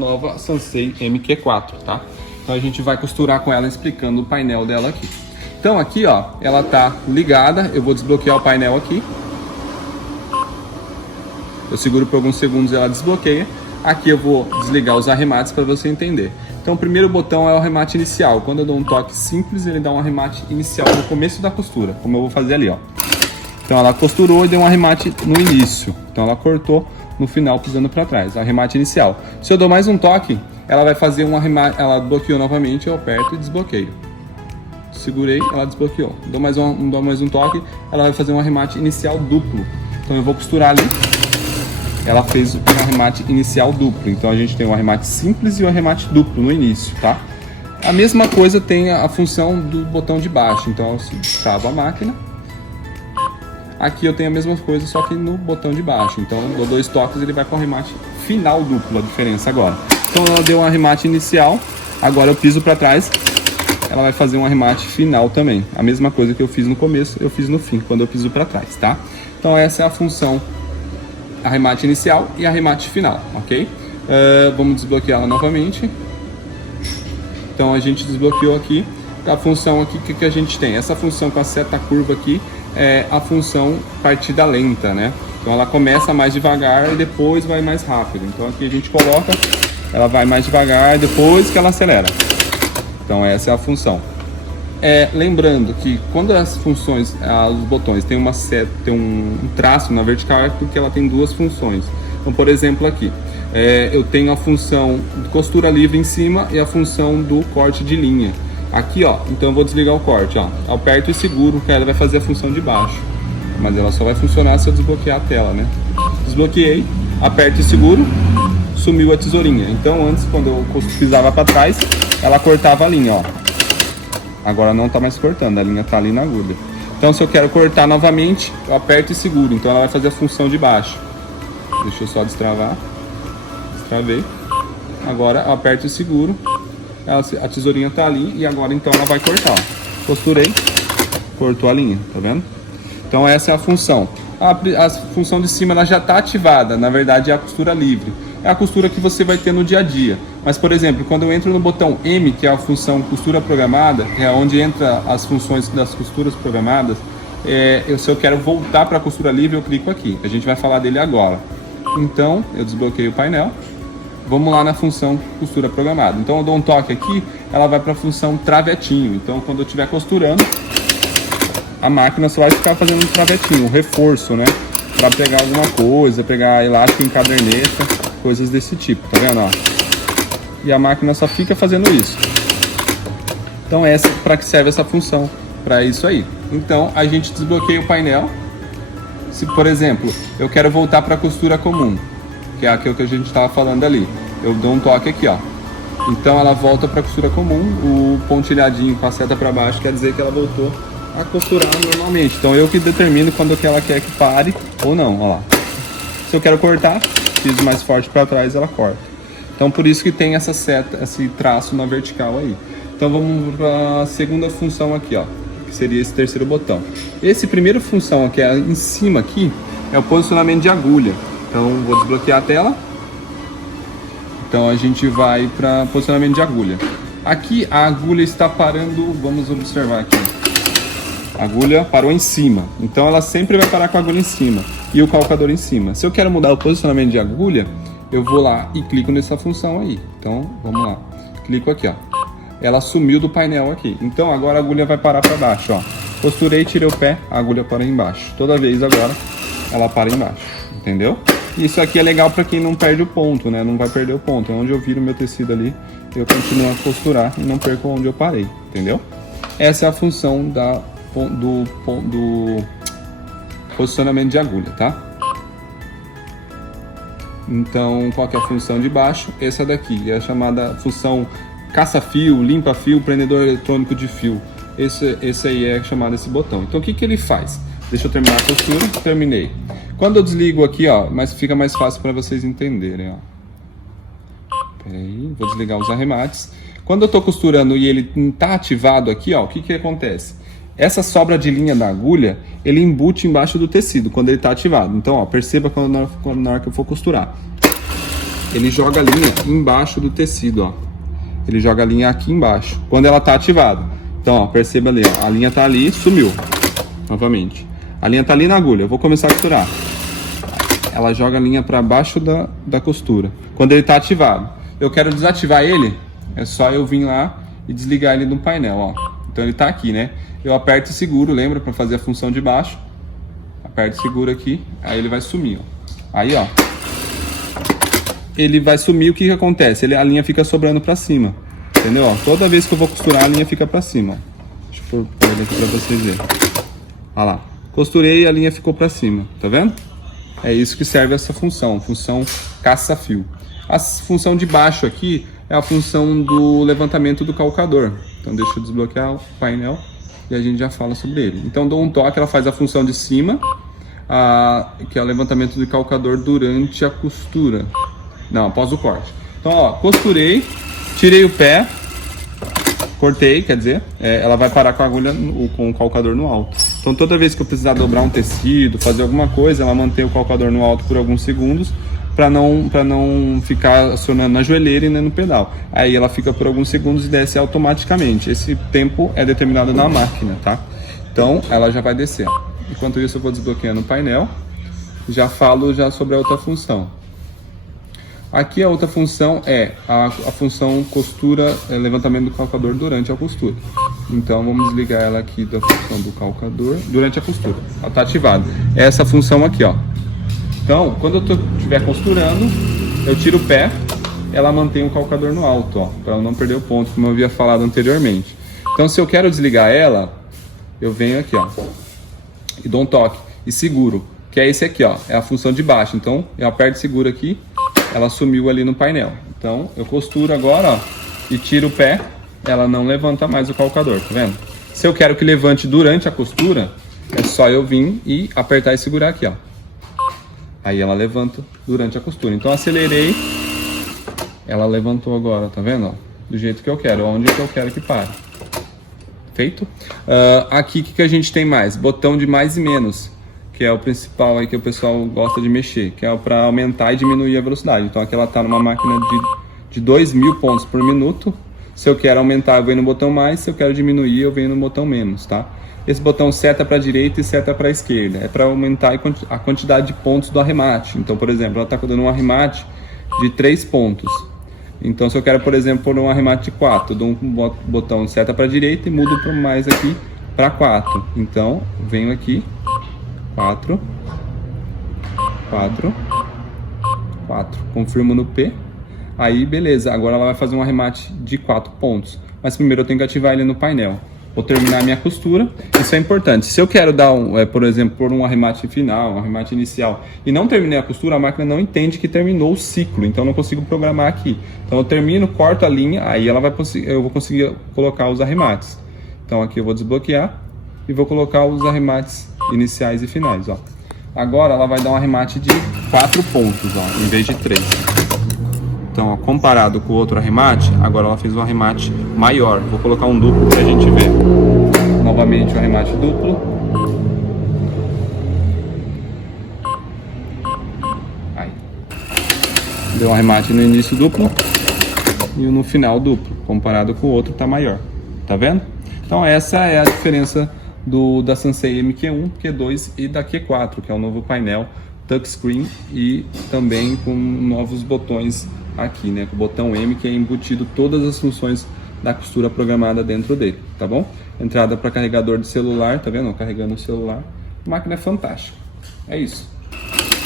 nova Sansei MQ4, tá? Então a gente vai costurar com ela explicando o painel dela aqui. Então aqui, ó, ela tá ligada, eu vou desbloquear o painel aqui. Eu seguro por alguns segundos e ela desbloqueia. Aqui eu vou desligar os arremates para você entender. Então o primeiro botão é o arremate inicial. Quando eu dou um toque simples, ele dá um arremate inicial no começo da costura, como eu vou fazer ali, ó. Então ela costurou e deu um arremate no início. Então ela cortou no final pisando para trás, arremate inicial. Se eu dou mais um toque, ela vai fazer um arremate, ela bloqueou novamente, eu aperto e desbloqueio. Segurei, ela desbloqueou. Dou mais um toque, ela vai fazer um arremate inicial duplo. Então eu vou costurar ali. Ela fez um arremate inicial duplo. Então a gente tem um arremate simples e um arremate duplo no início, tá? A mesma coisa tem a função do botão de baixo. Então eu travo a máquina. Aqui eu tenho a mesma coisa, só que no botão de baixo. Então eu dou 2 toques, ele vai para o arremate final duplo, a diferença agora. Então ela deu um arremate inicial, agora eu piso para trás. Ela vai fazer um arremate final também. A mesma coisa que eu fiz no começo, eu fiz no fim, quando eu piso para trás, tá? Então essa é a função arremate inicial e arremate final, ok? Vamos desbloqueá-la novamente. Então a gente desbloqueou aqui. A função aqui, o que a gente tem? Essa função com a seta curva aqui é a função partida lenta, né? Então ela começa mais devagar e depois vai mais rápido. Então aqui a gente coloca, ela vai mais devagar e depois que ela acelera. Então essa é a função. Lembrando que quando as funções, os botões têm uma seta, tem um traço na vertical, é porque ela tem 2 funções. Então, por exemplo, aqui eu tenho a função de costura livre em cima e a função do corte de linha. Aqui, ó, então eu vou desligar o corte, ó. Aperto e seguro, que ela vai fazer a função de baixo. Mas ela só vai funcionar se eu desbloquear a tela, né? Desbloqueei, aperto e seguro, sumiu a tesourinha. Então antes, quando eu pisava para trás, ela cortava a linha, ó. Agora não tá mais cortando, a linha tá ali na agulha. Então se eu quero cortar novamente, eu aperto e seguro. Então ela vai fazer a função de baixo. Deixa eu só destravar. Destravei. Agora eu aperto e seguro. A tesourinha tá ali e agora então ela vai cortar, ó. Costurei, cortou a linha, tá vendo? Então essa é a função. A função de cima ela já está ativada, na verdade é a costura livre. É a costura que você vai ter no dia a dia. Mas, por exemplo, quando eu entro no botão M, que é a função costura programada, que é onde entra as funções das costuras programadas, se eu quero voltar para a costura livre, eu clico aqui. A gente vai falar dele agora. Então, eu desbloqueio o painel. Vamos lá na função costura programada. Então eu dou um toque aqui, ela vai para a função travetinho. Então quando eu estiver costurando, a máquina só vai ficar fazendo um travetinho, um reforço, né? Para pegar alguma coisa, pegar elástico em caderneta, coisas desse tipo, tá vendo? Ó? E a máquina só fica fazendo isso. Então para que serve essa função? Para isso aí. Então a gente desbloqueia o painel. Se, por exemplo, eu quero voltar para a costura comum, que é aquilo que a gente estava falando ali. Eu dou um toque aqui, ó. Então ela volta para a costura comum. O pontilhadinho com a seta para baixo quer dizer que ela voltou a costurar normalmente. Então eu que determino quando que ela quer que pare ou não, ó lá. Se eu quero cortar, piso mais forte para trás, ela corta. Então por isso que tem essa seta, esse traço na vertical aí. Então vamos para a segunda função aqui, ó, que seria esse terceiro botão. Esse primeiro função aqui, em cima aqui, é o posicionamento de agulha. Então vou desbloquear a tela. Então a gente vai para posicionamento de agulha. Aqui a agulha está parando, vamos observar aqui. A agulha parou em cima, então ela sempre vai parar com a agulha em cima e o calcador em cima. Se eu quero mudar o posicionamento de agulha, eu vou lá e clico nessa função aí. Então vamos lá, clico aqui, ó. Ela sumiu do painel aqui. Então agora a agulha vai parar para baixo, ó. Costurei, tirei o pé, a agulha para embaixo. Toda vez agora ela para embaixo, entendeu? Isso aqui é legal para quem não perde o ponto, né? Não vai perder o ponto. É onde eu viro meu tecido ali, eu continuo a costurar e não perco onde eu parei, entendeu? Essa é a função do posicionamento de agulha, tá? Então, qual que é a função de baixo? Essa daqui é a chamada função caça-fio, limpa-fio, prendedor eletrônico de fio. Esse aí é chamado esse botão. Então, o que ele faz? Deixa eu terminar a costura. Terminei. Quando eu desligo aqui, ó, mas fica mais fácil para vocês entenderem, ó. Peraí, vou desligar os arremates. Quando eu tô costurando e ele tá ativado aqui, ó, o que acontece? Essa sobra de linha da agulha, ele embute embaixo do tecido quando ele tá ativado. Então, ó, perceba quando na hora que eu for costurar. ele joga a linha embaixo do tecido, ó. Ele joga a linha aqui embaixo, quando ela tá ativada. Então, ó, perceba ali, ó, a linha tá ali, sumiu. Novamente. A linha tá ali na agulha, eu vou começar a costurar. Ela joga a linha para baixo da costura, quando ele tá ativado. Eu quero desativar ele, é só eu vir lá e desligar ele do painel, ó. Então ele tá aqui, né? Eu aperto e seguro, lembra, para fazer a função de baixo. Aperto e seguro aqui, aí ele vai sumir, ó. Aí, ó. Ele vai sumir, o que que acontece? A linha fica sobrando para cima, entendeu? Ó, toda vez que eu vou costurar, a linha fica para cima, ó. Deixa eu pôr ele aqui para vocês verem. Olha lá. Costurei e a linha ficou para cima, tá vendo? É isso que serve essa função caça-fio. A função de baixo aqui é a função do levantamento do calcador. Então deixa eu desbloquear o painel e a gente já fala sobre ele. Então dou um toque, ela faz a função de cima, que é o levantamento do calcador durante a costura. Não, após o corte. Então, ó, costurei, tirei o pé, cortei, quer dizer, ela vai parar com a agulha, com o calcador no alto. Então toda vez que eu precisar dobrar um tecido, fazer alguma coisa, ela mantém o calcador no alto por alguns segundos, para não ficar acionando na joelheira e nem no pedal. Aí ela fica por alguns segundos e desce automaticamente. Esse tempo é determinado na máquina, tá? Então ela já vai descer. Enquanto isso eu vou desbloqueando o painel, já falo sobre a outra função. Aqui a outra função é a função costura, levantamento do calcador durante a costura. Então vamos desligar ela aqui da função do calcador durante a costura. Ela está ativada. É essa função aqui, ó. Então, quando eu estiver costurando, eu tiro o pé, ela mantém o calcador no alto, ó, para ela não perder o ponto, como eu havia falado anteriormente. Então, se eu quero desligar ela, eu venho aqui, ó, e dou um toque e seguro, que é esse aqui, ó, é a função de baixo. Então, eu aperto e seguro aqui, ela sumiu ali no painel. Então, eu costuro agora, ó, e tiro o pé, ela não levanta mais o calcador, tá vendo? Se eu quero que levante durante a costura, é só eu vir e apertar e segurar aqui, ó. Aí ela levanta durante a costura. Então acelerei, ela levantou agora, tá vendo? Ó, do jeito que eu quero, onde que eu quero que pare. Feito? Aqui o que a gente tem mais? Botão de mais e menos, que é o principal aí que o pessoal gosta de mexer, que é para aumentar e diminuir a velocidade. Então aqui ela tá numa máquina de 2000 pontos por minuto. Se eu quero aumentar, eu venho no botão mais. Se eu quero diminuir, eu venho no botão menos, tá? Esse botão seta para a direita e seta para a esquerda. É para aumentar a quantidade de pontos do arremate. Então, por exemplo, ela está dando um arremate de 3 pontos. Então, se eu quero, por exemplo, pôr um arremate de 4, eu dou um botão seta para a direita e mudo para mais aqui para 4. Então, venho aqui, 4, 4, 4. Confirmo no P. Aí, beleza. Agora ela vai fazer um arremate de 4 pontos. Mas primeiro eu tenho que ativar ele no painel. Vou terminar a minha costura, isso é importante. Se eu quero dar, por exemplo, por um arremate final, um arremate inicial, e não terminei a costura, a máquina não entende que terminou o ciclo, então eu não consigo programar aqui. Então eu termino, corto a linha, aí eu vou conseguir colocar os arremates. Então aqui eu vou desbloquear e vou colocar os arremates iniciais e finais, ó. Agora ela vai dar um arremate de 4 pontos, ó, em vez de 3. Então, ó, comparado com o outro arremate, agora ela fez um arremate maior. Vou colocar um duplo pra gente ver. Novamente o arremate duplo. Aí. Deu um arremate no início duplo e no final duplo. Comparado com o outro tá maior. Tá vendo? Então essa é a diferença da Sansei MQ1, Q2 e da Q4, que é o novo painel touchscreen e também com novos botões aqui, né, com o botão M, que é embutido todas as funções da costura programada dentro dele, tá bom? Entrada para carregador de celular, tá vendo? Carregando o celular. A máquina é fantástica. É isso.